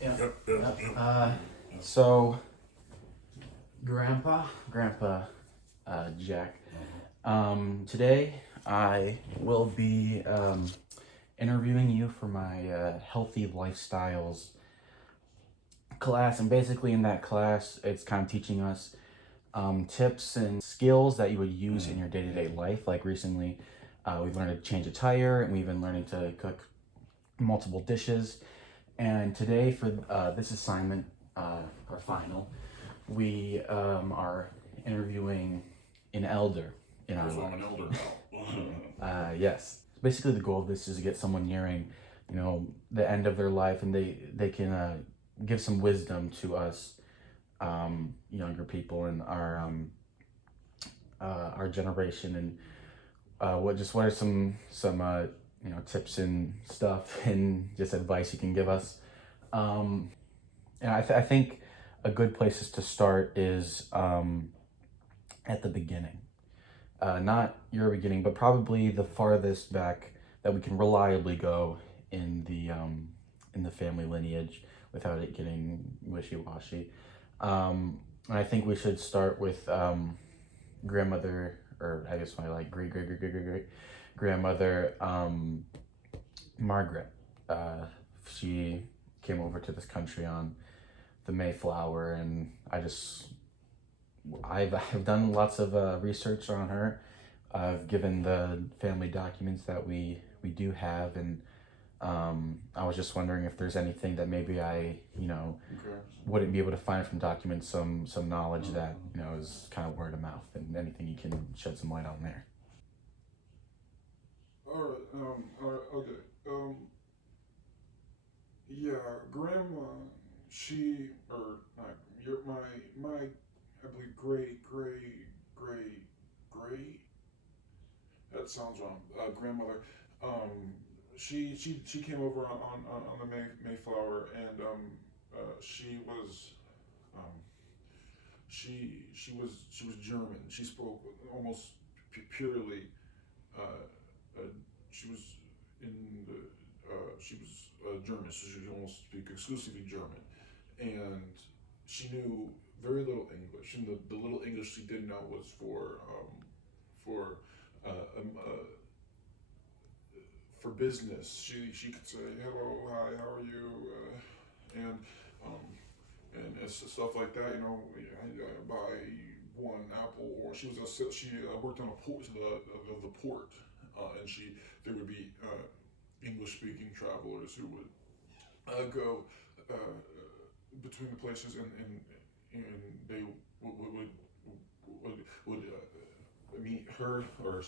Yeah. Yep, Yep. yep, yep. So, Grandpa Jack. Uh-huh. Today I will be interviewing you for my healthy lifestyles class, and basically in that class, it's kind of teaching us tips and skills that you would use in your day-to-day life. Like recently, we've learned to change a tire, and we've been learning to cook multiple dishes. And today, for this assignment, our final, we are interviewing an elder in our So I'm life. an elder now. Yes. Basically, the goal of this is to get someone nearing, the end of their life, and they can give some wisdom to us, younger people in our generation, and what are some tips and stuff and just advice you can give us. Um, and I think a good place is to start is at the beginning. Not your beginning, but probably the farthest back that we can reliably go in the family lineage without it getting wishy washy. And I think we should start with grandmother, or I guess my like great grandmother, Margaret. She came over to this country on the Mayflower, and I've done lots of research on her. I've given the family documents that we do have, and I was just wondering if there's anything that maybe I Okay. wouldn't be able to find from documents, some knowledge that is kind of word of mouth, and anything you can shed some light on there. Alright, okay. Yeah, grandma, your, my, I believe great, that sounds wrong, grandmother, um, she came over on the Mayflower, and, she was, um, she was German. She spoke almost purely. Uh, uh, she was in the. She was German, so she could almost speak exclusively German, and she knew very little English. And the little English she did know was for for business. She could say hello, hi, how are you, and um, and stuff like that. Buy one apple, or she worked on a port, the port, and she there would be English speaking travelers who would go between the places, and they would meet her, or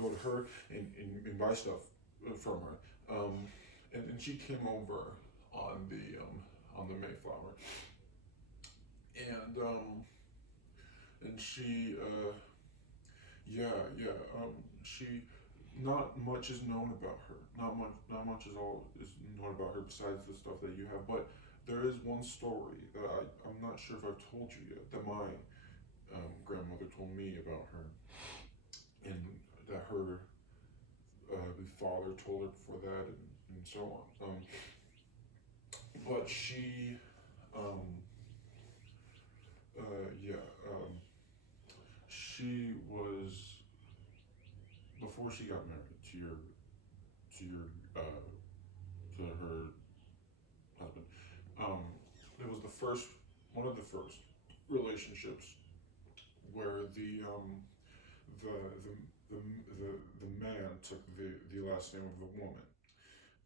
go to her, and buy stuff from her. And she came over on the Mayflower, and she yeah, she not much is known about her. Not much is known about her besides the stuff that you have. But there is one story that I'm not sure if I've told you yet, that my grandmother told me about her, and that her father told her before that, and so on. But um, yeah, she was, before she got married to your to her husband. Um, it was the first, one of the first relationships where the the the the man took the last name of the woman.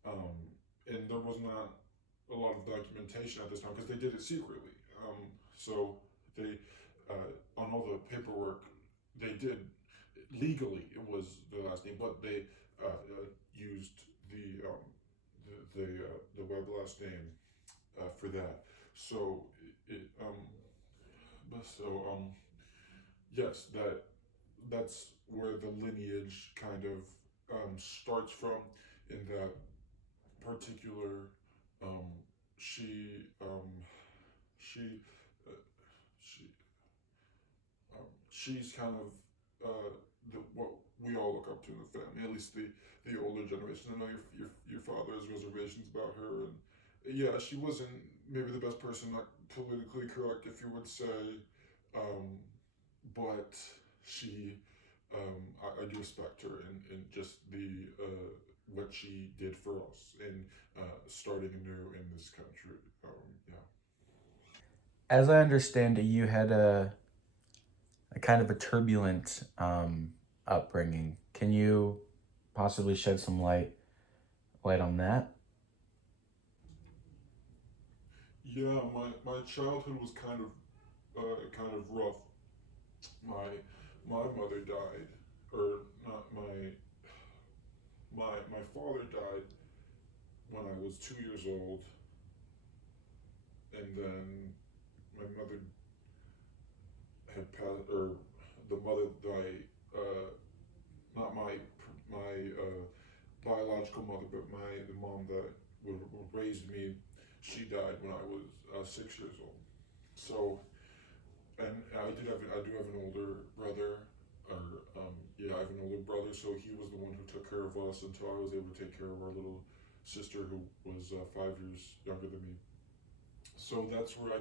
Um, and there was not a lot of documentation at this time because they did it secretly. So they on all the paperwork they did legally, it was the last name, but they used the web last name for that. So but so yes, that's where the lineage kind of starts from. In that particular, um, she she uh, she she's kind of what we all look up to in the family. At least the older generation. I know your father has reservations about her, and yeah, she wasn't maybe the best person, not politically correct, if you would say, um, but she, I do respect her in just the what she did for us in starting anew in this country. Yeah. As I understand it, you had a kind of a turbulent upbringing. Can you possibly shed some light on that? Yeah, my childhood was kind of rough. My my mother died, or not my father died when I was 2 years old, and then my mother had passed, or the mother that not my biological mother, but the mom that raised me, she died when I was 6 years old. So, and I do have an older brother, or yeah, I have an older brother. So he was the one who took care of us until I was able to take care of our little sister who was 5 years younger than me. So that's where I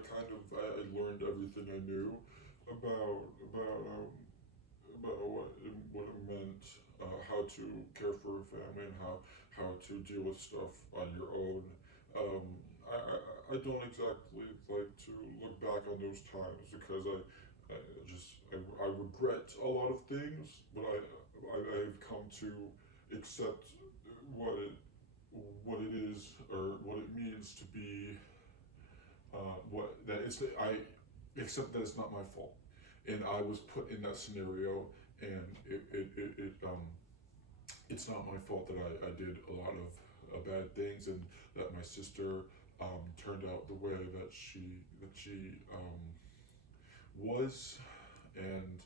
learned everything I knew about what it meant, how to care for a family, and how to deal with stuff on your own. I don't exactly like to look back on those times because I regret a lot of things, but I've come to accept what it what it is, or what it means to be, what that it's I accept that it's not my fault, and I was put in that scenario, and it's not my fault that I did a lot of bad things, and that my sister turned out the way that she was, and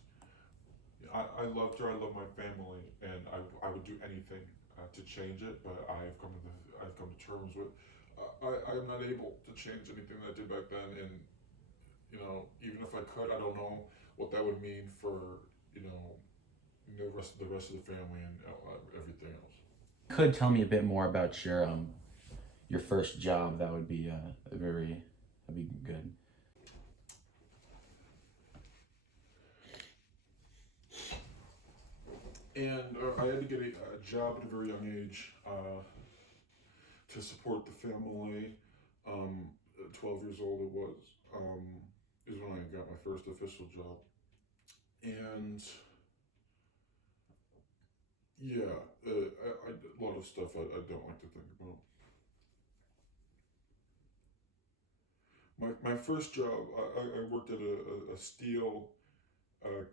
I loved her. I love my family, and I would do anything to change it. But I've come to terms with I'm not able to change anything that I did back then, and even if I could, I don't know what that would mean for you know the rest of the family and everything else. Could tell me a bit more about your first job? That would be that'd be good. And I had to get a job at a very young age to support the family. 12 years old it was, is when I got my first official job. And yeah, a lot of stuff I don't like to think about. My first job, I worked at a steel uh,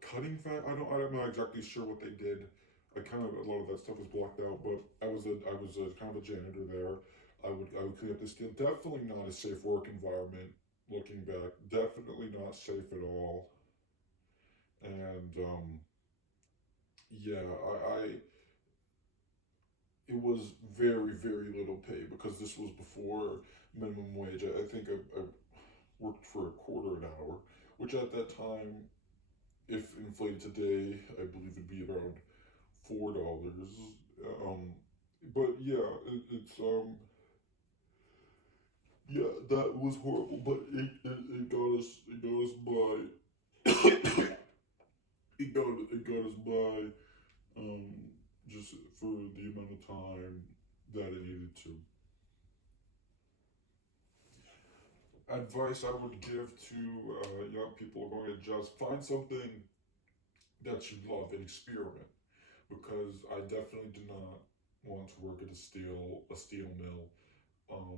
cutting fat. I'm not exactly sure what they did. I kind of a lot of that stuff is blocked out, but I was kind of a janitor there. I would clean up the steel. Definitely not a safe work environment. Looking back, definitely not safe at all. And yeah, it was very little pay because this was before minimum wage. I think I worked for a quarter an hour, which at that time, if inflated today, I believe would be around $4. Um, but yeah, yeah, that was horrible. But it got us by. It got us by, um, just for the amount of time that it needed to. Advice I would give to young people going to jobs: find something that you love and experiment. Because I definitely do not want to work at a steel mill.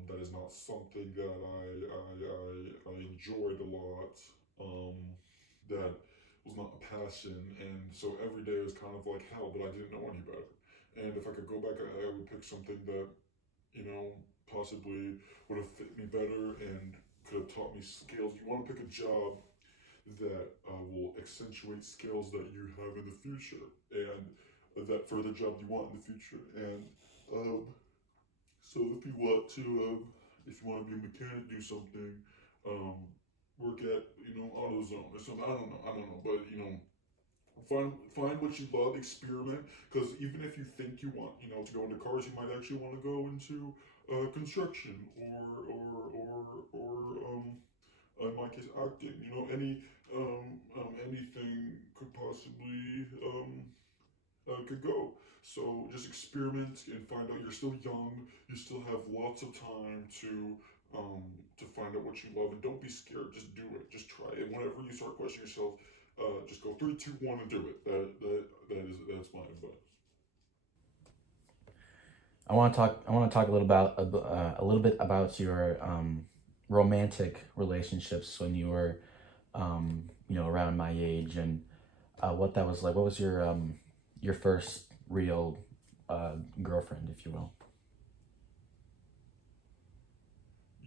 That is not something that I enjoyed a lot. Um, that was not a passion, and so every day was kind of like hell. But I didn't know any better. And if I could go back, I would pick something that you know possibly would have fit me better and could have taught me skills. You want to pick a job that will accentuate skills that you have in the future, and that for the job you want in the future. And um, so if you want to be a mechanic, do something, um, work at AutoZone or something. I don't know, but Find what you love, experiment. Because even if you think you want, to go into cars, you might actually want to go into construction or in my case, acting. Anything could possibly could go. So just experiment and find out. You're still young. You still have lots of time to find out what you love, and don't be scared. Just do it. Just try it. Whenever you start questioning yourself, just go 3, 2, 1, and do it. That's my advice. I want to talk a a little bit about your romantic relationships when you were around my age, and what that was like. What was your first real girlfriend, if you will?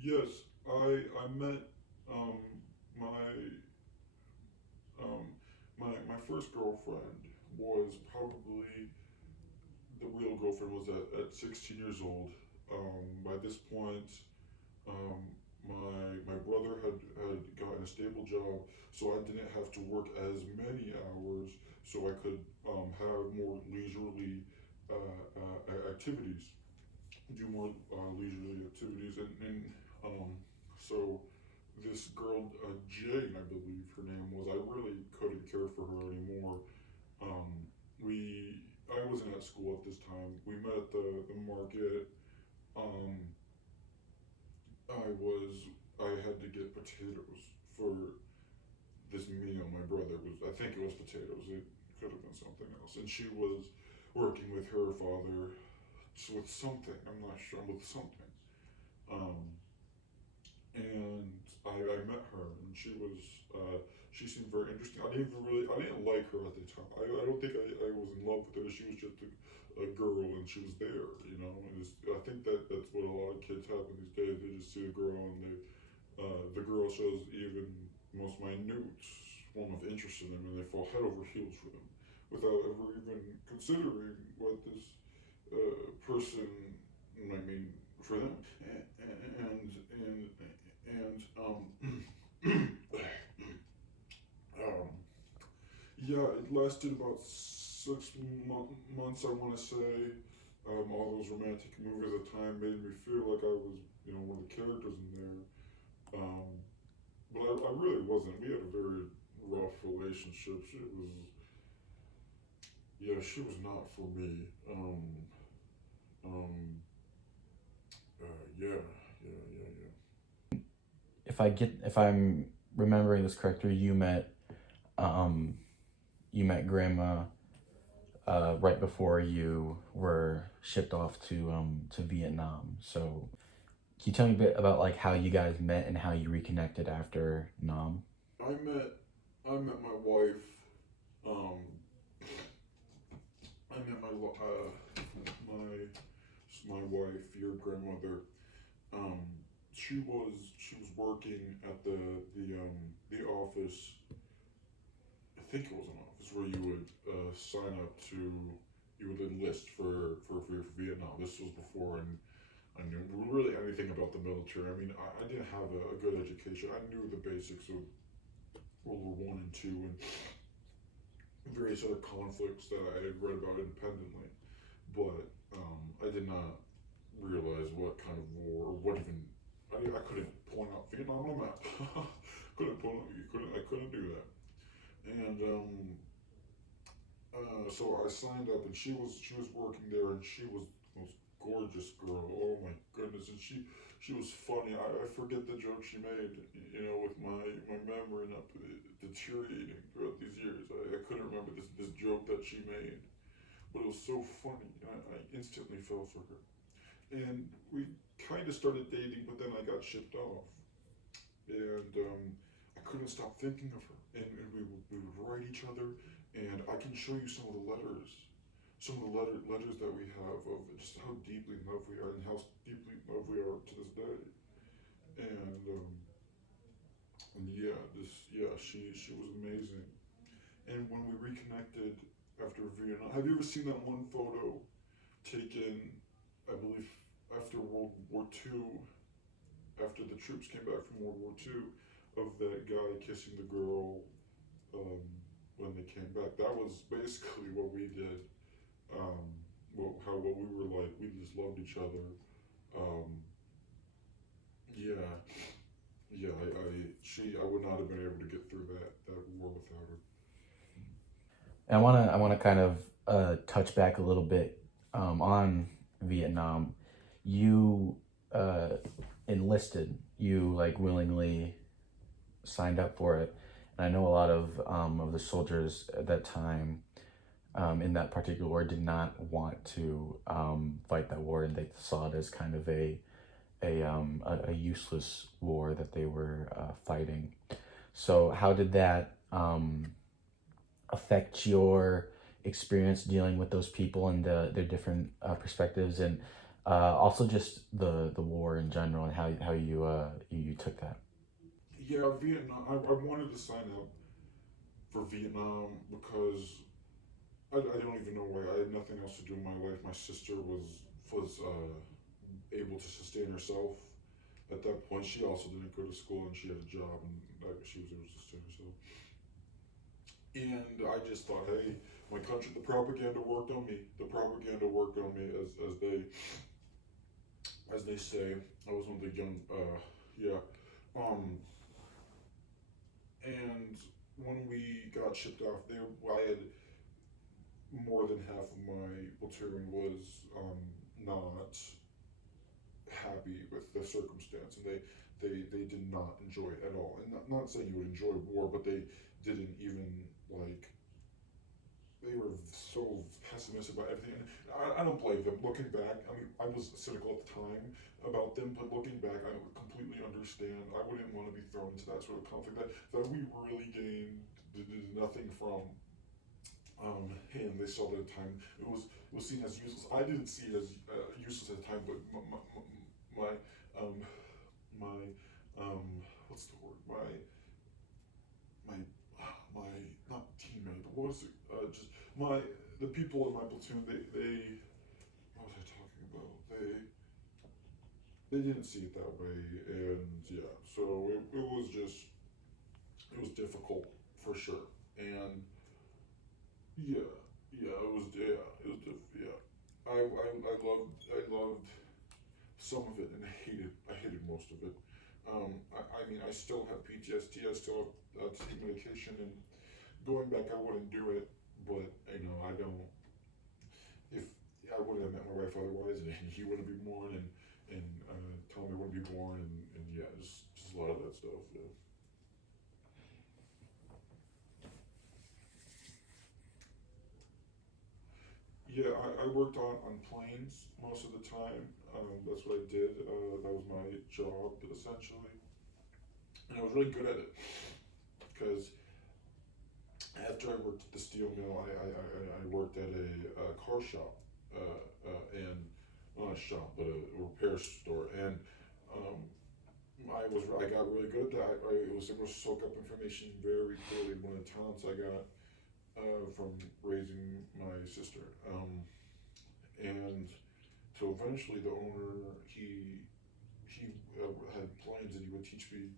Yes, I met um, my my first girlfriend was probably the real girlfriend was at 16 years old. By this point, my brother had gotten a stable job, so I didn't have to work as many hours, so I could have more leisurely activities, do more leisurely activities, and so this girl, Jane, I believe her name was. I really couldn't care for her anymore. Um, I wasn't at school at this time. We met at the market. Um, I had to get potatoes for this meal. My brother was, I think it was potatoes. It could have been something else. And she was working with her father with something. I'm not sure, with something. Um, and I met her, and she seemed very interesting. I didn't like her at the time. I don't think I was in love with her. She was just a girl, and she was there, I think that's what a lot of kids happen these days. They just see a girl, and the girl shows even most minute form of interest in them, and they fall head over heels for them, without ever even considering what this person might mean for them. And um, yeah, it lasted about 6 months, I want to say. All those romantic movies at the time made me feel like I was, one of the characters in there. But I really wasn't. We had a very rough relationship. She was not for me. Um, uh, yeah, yeah. If I'm remembering this correctly, um, you met Grandma right before you were shipped off to Vietnam. So can you tell me a bit about like how you guys met and how you reconnected after Nam? I met, I met my wife. Um, I met my my wife, your grandmother. Um, she was working at the office. I think it was an office where you would sign up to you would enlist for Vietnam. This was before I knew really anything about the military. I mean, I didn't have a good education. I knew the basics of World War I and II and various other conflicts that I had read about independently, but I did not realize what kind of war or what even. I couldn't point out Vietnam on a map. couldn't point out, you couldn't I couldn't do that. And so I signed up, and she was working there, and she was the most gorgeous girl. Oh my goodness! And she was funny. I forget the joke she made. With my memory not deteriorating throughout these years, I couldn't remember this joke that she made, but it was so funny, and I instantly fell for her. And we kind of started dating, but then I got shipped off, and I couldn't stop thinking of her. And we would write each other, and I can show you some of the letters that we have of just how deeply in love we are, and how deeply in love we are to this day. And yeah, she was amazing. And when we reconnected after Vietnam, have you ever seen that one photo taken, I believe, after World War II, after the troops came back from World War II, of that guy kissing the girl? Um, when they came back. That was basically what we did. What we were like. We just loved each other. Um, yeah, yeah. I would not have been able to get through that war without her. And I wanna kind of touch back a little bit on Vietnam. You uh, enlisted. You like willingly signed up for it. And I know a lot of the soldiers at that time in that particular war did not want to fight that war, and they saw it as kind of a useless war that they were fighting. So how did that affect your experience dealing with those people and their different perspectives, and also just the war in general, and how you took that? Yeah, Vietnam. I wanted to sign up for Vietnam because I don't even know why. I had nothing else to do in my life. My sister was able to sustain herself at that point. She also didn't go to school and she had a job and she was able to sustain herself. And I just thought, hey, my country, the propaganda worked on me. The propaganda worked on me, as they say. I was one of the young, yeah. Um, and when we got shipped off there, I had more than half of my platoon was not happy with the circumstance, and they did not enjoy it at all. And not saying you would enjoy war, but they didn't even like. They were so pessimistic about everything. And I don't blame them. Looking back, I mean, I was cynical at the time about them, but looking back, I completely understand. I wouldn't want to be thrown into that sort of conflict that we really gained did nothing from. And they saw that at the time it was seen as useless. I didn't see it as useless at the time, but my um, my what's the word? My my not teammate, but what was it? Just my the people in my platoon. They what was I talking about? They didn't see it that way, and yeah, so it was just it was difficult for sure, and yeah, it was yeah. I loved some of it and I hated most of it. I mean, I still have PTSD. I still have to take medication, and going back, I wouldn't do it. But you know, I don't. If I would have met my wife otherwise, and he wouldn't be born, and Tommy wouldn't be born, and yeah, just a lot of that stuff. Yeah. Yeah, I worked on planes most of the time. That's what I did. That was my job essentially, and I was really good at it because after I worked at the steel mill, I worked at a car shop, and not a shop, but a repair store, and um, I got really good at that. I was able to soak up information very clearly. One of the talents I got from raising my sister, and so eventually the owner he had plans, and he would teach me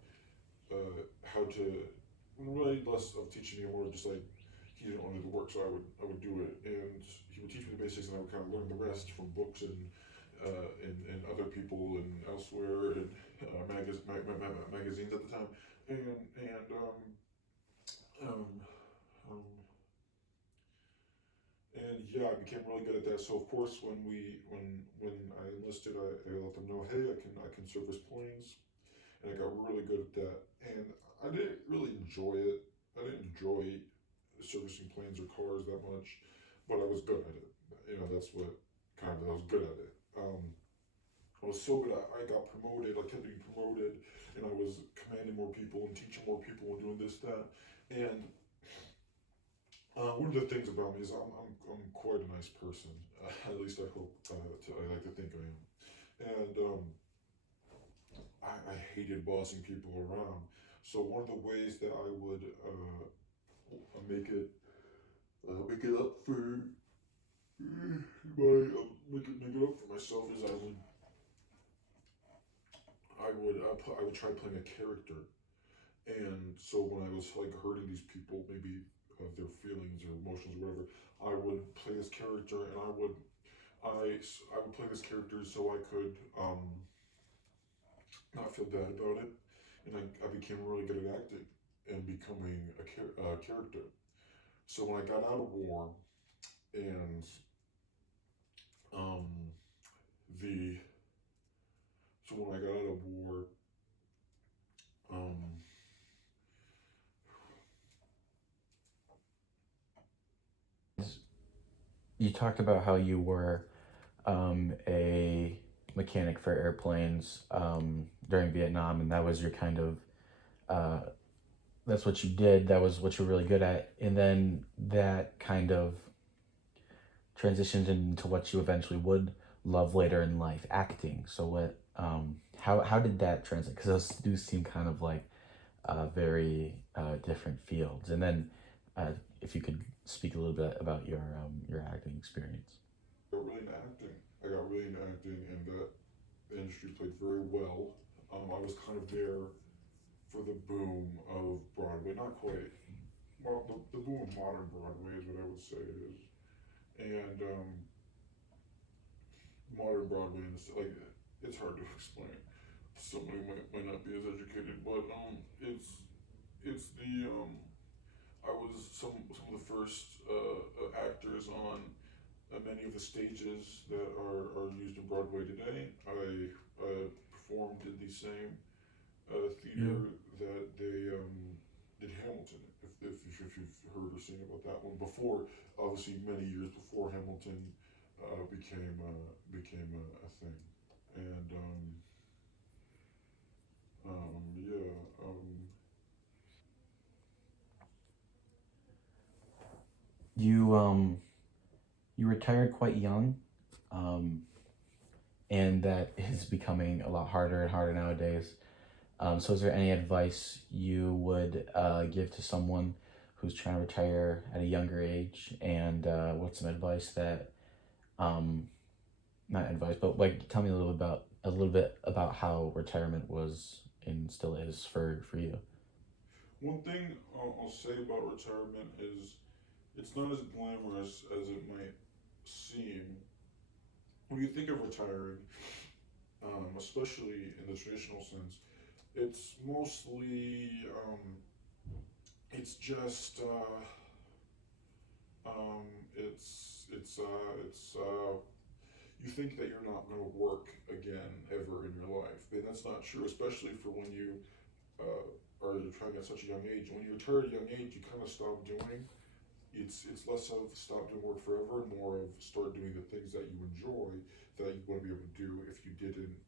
how to really less of teaching me, more just like he didn't want to do the work, so I would do it, and he would teach me the basics, and I would kind of learn the rest from books and other people and elsewhere, and magazines at the time, and um, um, and yeah, I became really good at that. So of course, when I enlisted, I let them know, hey, I can service planes, and I got really good at that. And I didn't really enjoy it. I didn't enjoy servicing planes or cars that much, but I was good at it. You know, that's what kind of I was good at it. I was so good. I got promoted. I kept getting promoted, and I was commanding more people and teaching more people and doing this that. And one of the things about me is I'm quite a nice person. At least I hope. I like to think I am. And I hated bossing people around. So one of the ways that I would make it up for make it up for myself is I would try playing a character. And so when I was like hurting these people, maybe their feelings or emotions or whatever, I would play this character, and I would play this character so I could not feel bad about it, and I became really good at acting and becoming a character. So when I got out of war and um, the so when I got out of war, um, You talked about how you were a mechanic for airplanes during Vietnam, and that was your kind of uh, that's what you did. That was what you're really good at, and then that kind of transitioned into what you eventually would love later in life, acting. So what? How did that translate? Because those do seem kind of like very different fields. And then if you could speak a little bit about your acting experience. got really into acting. I got really into acting, and that the industry played very well. I was kind of there for the boom of Broadway. Not quite. Well, the boom of modern Broadway is what I would say it is. And modern Broadway, and like, it's hard to explain to someone who might not be as educated, but it's the I was some of the first actors on many of the stages that are used in Broadway today. I performed in the same Yeah. theater that they did Hamilton. If you've heard or seen about that one before, obviously many years before Hamilton became a thing, and yeah. You retired quite young, um, and that is becoming a lot harder and harder nowadays. So, is there any advice you would give to someone who's trying to retire at a younger age? And what's some advice that, um, not advice, but like tell me a little bit about how retirement was and still is for you. One thing I'll say about retirement is it's not as glamorous as it might seem. When you think of retiring, especially in the traditional sense, it's mostly it's just um, it's you think that you're not going to work again ever in your life, but that's not true. Especially for when you are retiring at such a young age. When you retire at a young age, you kind of stop doing. It's less of stop doing work forever and more of start doing the things that you enjoy that you want to be able to do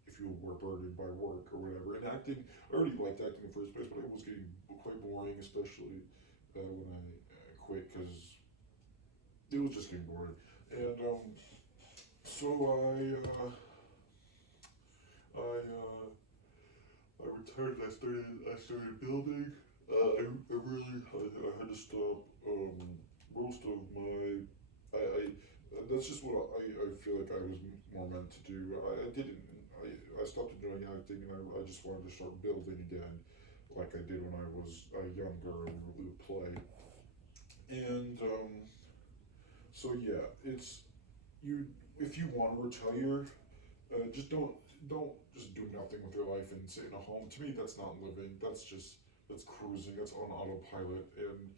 if you were burdened by work or whatever. And acting, I already liked acting in the first place, but it was getting quite boring, especially when I quit because it was just getting boring. And so I retired. And I started building. I really I had to stop most of my I that's just what I feel like I was more meant to do. I didn't. I stopped doing acting, and I just wanted to start building again, like I did when I was younger and would play. And so yeah, it's you. If you want to retire, just don't just do nothing with your life and sit in a home. To me, that's not living. That's cruising. That's on autopilot. And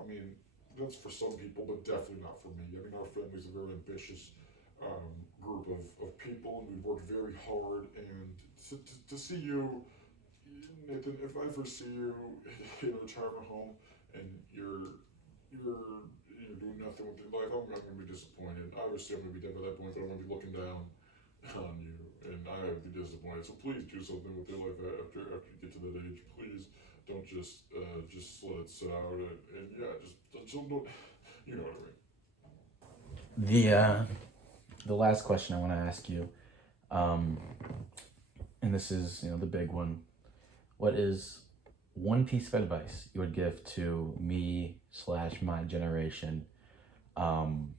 I mean, that's for some people, but definitely not for me. I mean, our family's a very ambitious group of people, and we work very hard. And to see you, Nathan, if I ever see you in a retirement home and you're doing nothing with your life, I'm gonna be disappointed. Obviously, I'm gonna be dead by that point, but I'm gonna be looking down on you, and I would be disappointed. So please do something with your life after you get to that age. Please don't just let it sit out, and yeah, just don't, you know what I mean. The the last question I want to ask you, um, and this is the big one. What is one piece of advice you would give to me slash my generation, um,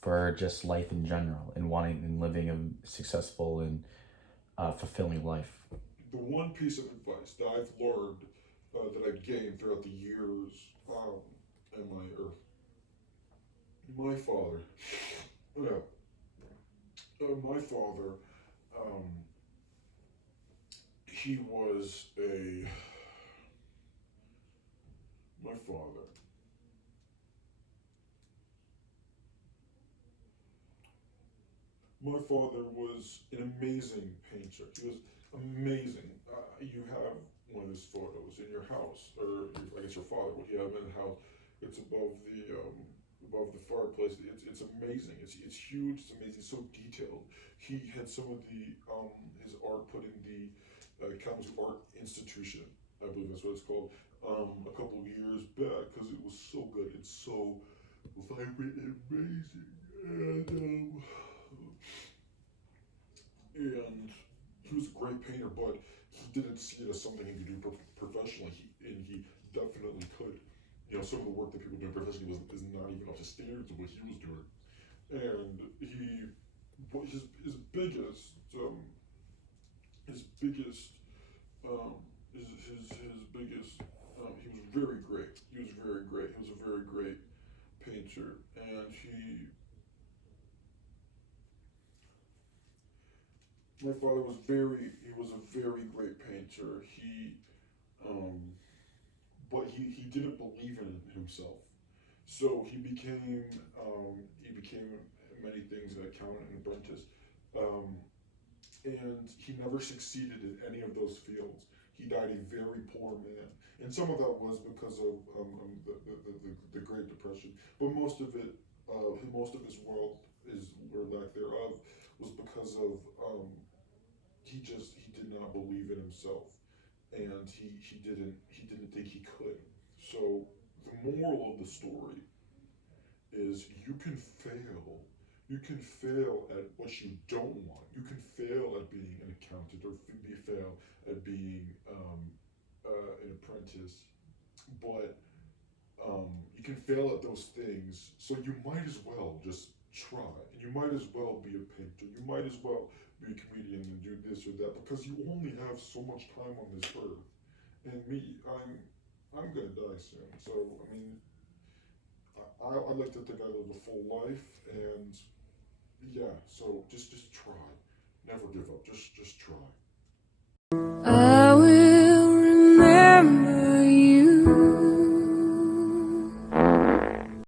for just life in general and wanting and living a successful and fulfilling life? The one piece of advice that I've learned that I've gained throughout the years and my father, yeah, my father, um, he was a, my father, my father was an amazing painter. He was amazing. You have one of his photos in your house, or I guess your father would. You have it in the house. It's above the fireplace. It's amazing. It's huge. It's amazing. It's so detailed. He had some of the his art put in the Kalamazoo Art Institution. I believe that's what it's called. A couple of years back because it was so good. It's so vibrant and amazing. And he was a great painter, but he didn't see it as something he could do professionally. And he definitely could. You know, some of the work that people do professionally is not even up to standards of what he was doing. And his biggest his biggest um, his biggest he was very great. He was very great. He was a very great painter, and my father was he was a very great painter. Um, but he didn't believe in himself. So he became many things, an accountant and apprentice, um, and he never succeeded in any of those fields. He died a very poor man, and some of that was because of the Great Depression. But most of his wealth is or lack thereof was because of he did not believe in himself, and he didn't think he could. So the moral of the story is you can fail. You can fail at what you don't want. You can fail at being an accountant or fail at being an apprentice, but you can fail at those things. So you might as well just try, and you might as well be a painter. You might as well be a comedian and do this or that because you only have so much time on this earth. And me, I'm gonna die soon. So I mean, I like to think I lived a full life, and yeah. So just try, never give up. Just try.